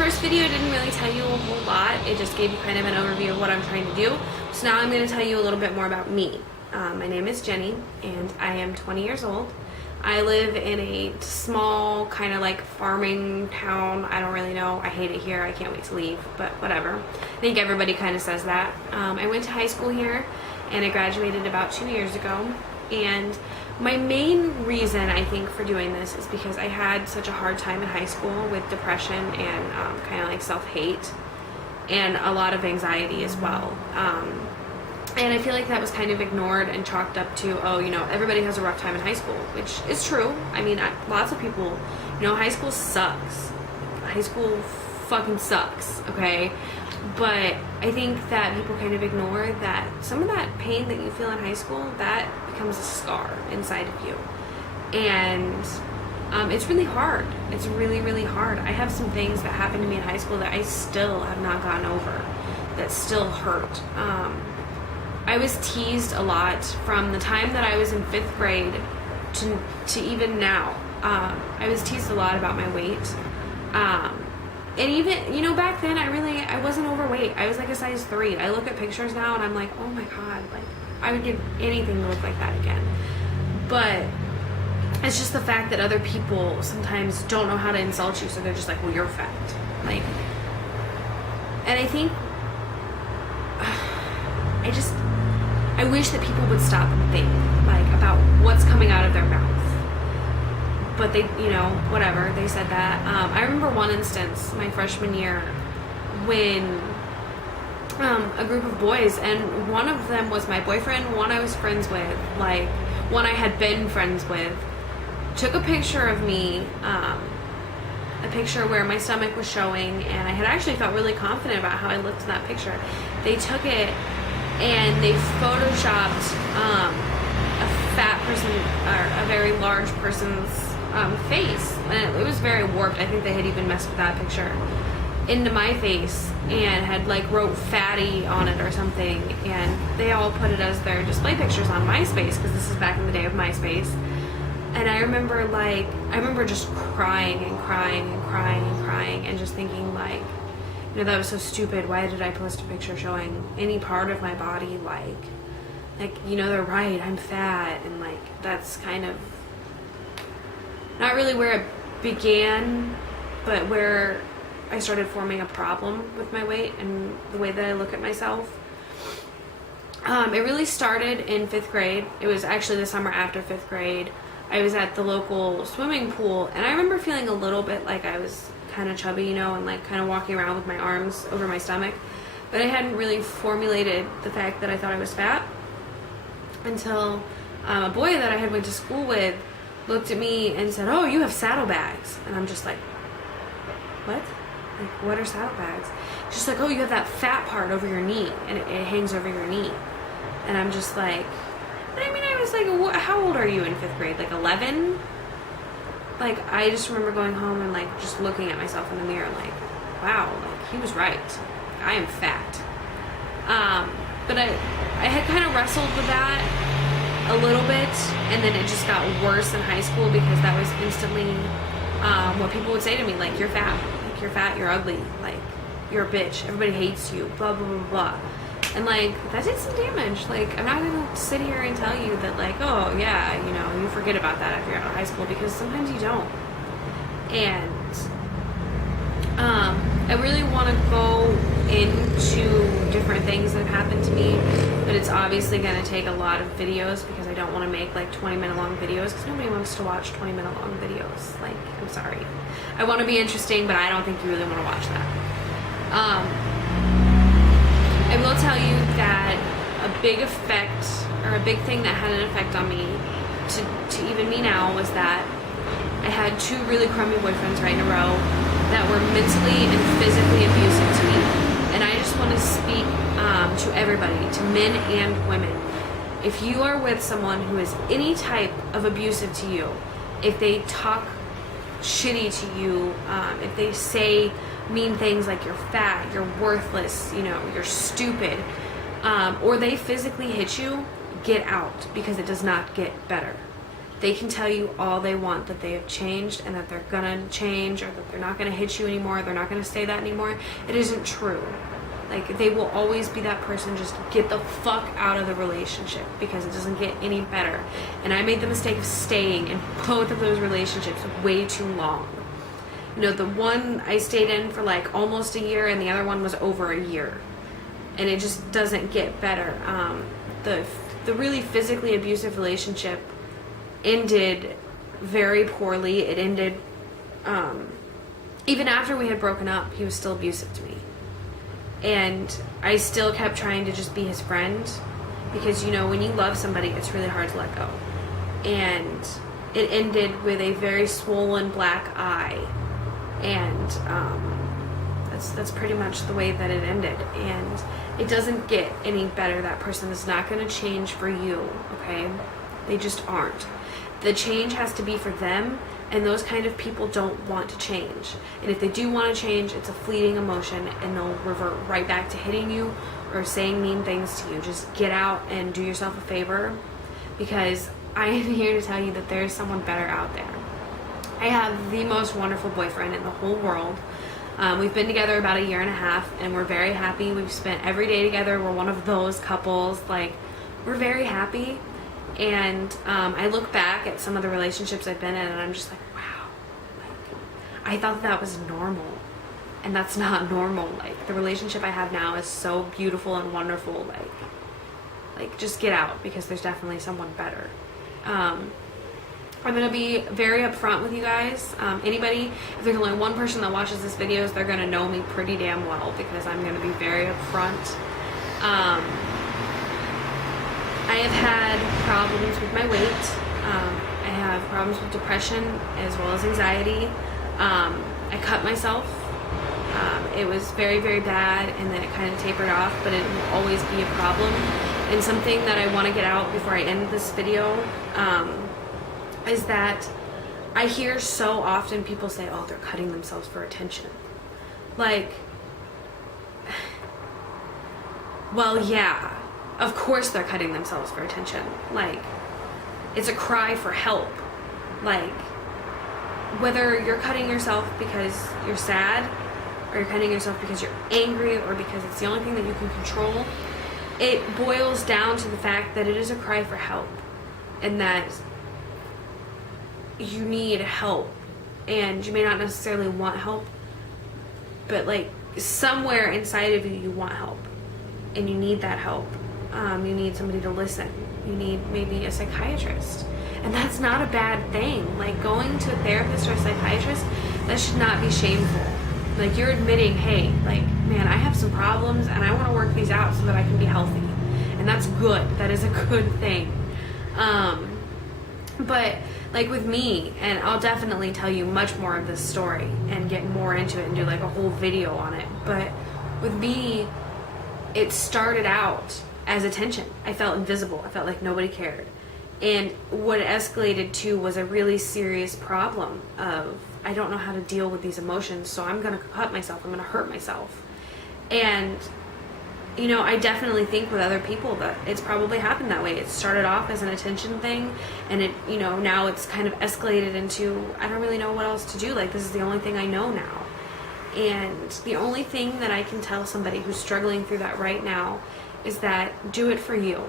first video didn't really tell you a whole lot. It just gave you kind of an overview of what I'm trying to do. So now I'm going to tell you a little bit more about me. My name is Jenny, and I am 20 years old. I live in a small kind of like farming town. I don't really know. I hate it here. I can't wait to leave, but whatever. I think everybody kind of says that. I went to high school here, and I graduated about 2 years ago. And my main reason, I think, for doing this is because I had such a hard time in high school with depression and kind of like self-hate and a lot of anxiety as well. And I feel like that was kind of ignored and chalked up to, oh, you know, everybody has a rough time in high school, which is true. I mean, lots of people, you know, high school sucks. High school fucking sucks, okay? But I think that people kind of ignore that some of that pain that you feel in high school, that becomes a scar inside of you. And it's really hard. It's really, really hard. I have some things that happened to me in high school that I still have not gotten over, that still hurt. I was teased a lot from the time that I was in 5th grade to even now. I was teased a lot about my weight. And even, you know, back then I wasn't overweight. I was like a size 3. I look at pictures now and I'm like, oh my God, like I would give anything to look like that again. But it's just the fact that other people sometimes don't know how to insult you, so they're just like, well, you're fat. Like, and I think, I wish that people would stop and think, like, about what's coming out of their mouth. But they, you know, whatever, they said that. I remember one instance, my freshman year, when a group of boys, and one of them was my boyfriend, one I was friends with, like, one I had been friends with, took a picture of me, a picture where my stomach was showing, and I had actually felt really confident about how I looked in that picture. They took it and they photoshopped a fat person, or a very large person's face, and it was very warped. I think they had even messed with that picture into my face and had like wrote fatty on it or something, and they all put it as their display pictures on MySpace, because this is back in the day of MySpace. And I remember just crying and crying and crying and crying and just thinking, like, you know, that was so stupid. Why did I post a picture showing any part of my body? Like, you know, they're right, I'm fat, and like, that's kind of not really where it began, but where I started forming a problem with my weight and the way that I look at myself. It really started in 5th grade. It was actually the summer after 5th grade. I was at the local swimming pool, and I remember feeling a little bit like I was kind of chubby, you know, and like kind of walking around with my arms over my stomach. But I hadn't really formulated the fact that I thought I was fat until a boy that I had went to school with looked at me and said, oh, you have saddlebags. And I'm just like, what? Like, what are saddlebags? She's like, oh, you have that fat part over your knee, and it hangs over your knee. And I'm just like, I mean, I was like, how old are you in 5th grade? Like 11? Like, I just remember going home and like just looking at myself in the mirror like, wow, like he was right. I am fat. But I had kind of wrestled with that a little bit, and then it just got worse in high school, because that was instantly what people would say to me, like, you're fat, you're ugly, like, you're a bitch, everybody hates you, blah, blah, blah, blah. And like, that did some damage. Like, I'm not gonna sit here and tell you that, like, oh yeah, you know, you forget about that after you're out of high school, because sometimes you don't. And I really want to go into different things that have happened to me, but it's obviously going to take a lot of videos, because I don't want to make like 20-minute long videos, because nobody wants to watch 20-minute long videos. Like, I'm sorry. I want to be interesting, but I don't think you really want to watch that. I will tell you that a big effect, or a big thing that had an effect on me to even me now, was that I had 2 really crummy boyfriends right in a row that were mentally and physically abusive to me. And I just want to speak to everybody, to men and women. If you are with someone who is any type of abusive to you, if they talk shitty to you, if they say mean things like you're fat, you're worthless, you know, you're stupid, or they physically hit you, get out, because it does not get better. They can tell you all they want, that they have changed and that they're gonna change, or that they're not gonna hit you anymore, they're not gonna say that anymore. It isn't true. Like, they will always be that person. Just get the fuck out of the relationship, because it doesn't get any better. And I made the mistake of staying in both of those relationships way too long. You know, the one I stayed in for like almost a year, and the other one was over a year. And it just doesn't get better. The really physically abusive relationship ended very poorly. It ended, even after we had broken up, he was still abusive to me. And I still kept trying to just be his friend, because, you know, when you love somebody, it's really hard to let go. And it ended with a very swollen black eye. And that's pretty much the way that it ended. And it doesn't get any better. That person is not going to change for you, okay? They just aren't. The change has to be for them, and those kind of people don't want to change. And if they do want to change, it's a fleeting emotion, and they'll revert right back to hitting you or saying mean things to you. Just get out and do yourself a favor, because I am here to tell you that there's someone better out there. I have the most wonderful boyfriend in the whole world. We've been together about a year and a half, and we're very happy. We've spent every day together. We're one of those couples, like, we're very happy. And I look back at some of the relationships I've been in, and I'm just like, wow, like, I thought that was normal, and that's not normal. Like, the relationship I have now is so beautiful and wonderful. Like just get out, because there's definitely someone better. I'm gonna be very upfront with you guys. Anybody, if there's only one person that watches this video, they're gonna know me pretty damn well, because I'm gonna be very upfront. I have had problems with my weight. I have problems with depression as well as anxiety. I cut myself. It was very, very bad, and then it kind of tapered off, but it will always be a problem. And something that I want to get out before I end this video is that I hear so often people say, oh, they're cutting themselves for attention. Like, well, yeah. Of course they're cutting themselves for attention. Like, it's a cry for help. Like, whether you're cutting yourself because you're sad, or you're cutting yourself because you're angry, or because it's the only thing that you can control, it boils down to the fact that it is a cry for help, and that you need help. And you may not necessarily want help, but like somewhere inside of you, you want help, and you need that help. You need somebody to listen. You need maybe a psychiatrist. And that's not a bad thing. Like, going to a therapist or a psychiatrist, that should not be shameful. Like, you're admitting, hey, like, man, I have some problems, and I want to work these out so that I can be healthy. And that's good. That is a good thing. But like with me, and I'll definitely tell you much more of this story and get more into it and do like a whole video on it. But with me, it started out as attention. I felt invisible. I felt like nobody cared. And what it escalated to was a really serious problem of, I don't know how to deal with these emotions, so I'm going to cut myself. I'm going to hurt myself. And, you know, I definitely think with other people that it's probably happened that way. It started off as an attention thing, and it, you know, now it's kind of escalated into, I don't really know what else to do. Like, this is the only thing I know now. And the only thing that I can tell somebody who's struggling through that right now is that do it for you.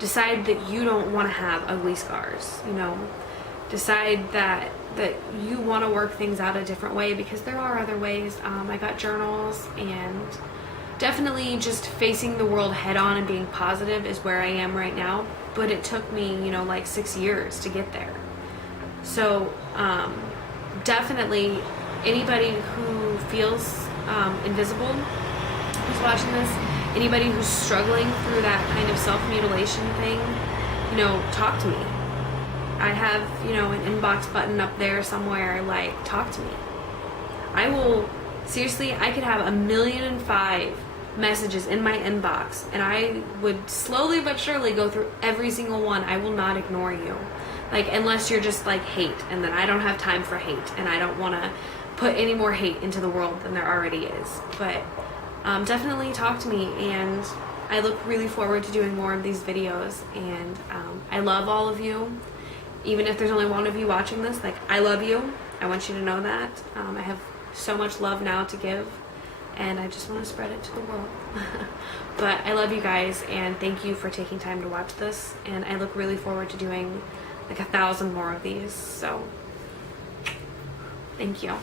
Decide that you don't want to have ugly scars, you know. Decide that you want to work things out a different way, because there are other ways. I got journals, and definitely just facing the world head on and being positive is where I am right now. But it took me, you know, like 6 years to get there. So definitely anybody who feels invisible who's watching this, anybody who's struggling through that kind of self-mutilation thing, you know, talk to me. I have, you know, an inbox button up there somewhere, like, talk to me. I will, seriously, I could have 1,000,005 messages in my inbox, and I would slowly but surely go through every single one. I will not ignore you. Like, unless you're just like hate, and then I don't have time for hate, and I don't want to put any more hate into the world than there already is. But definitely talk to me, and I look really forward to doing more of these videos, and I love all of you. Even if there's only one of you watching this, like, I love you. I want you to know that. I have so much love now to give, and I just want to spread it to the world. But I love you guys, and thank you for taking time to watch this, and I look really forward to doing like 1,000 more of these. So thank you.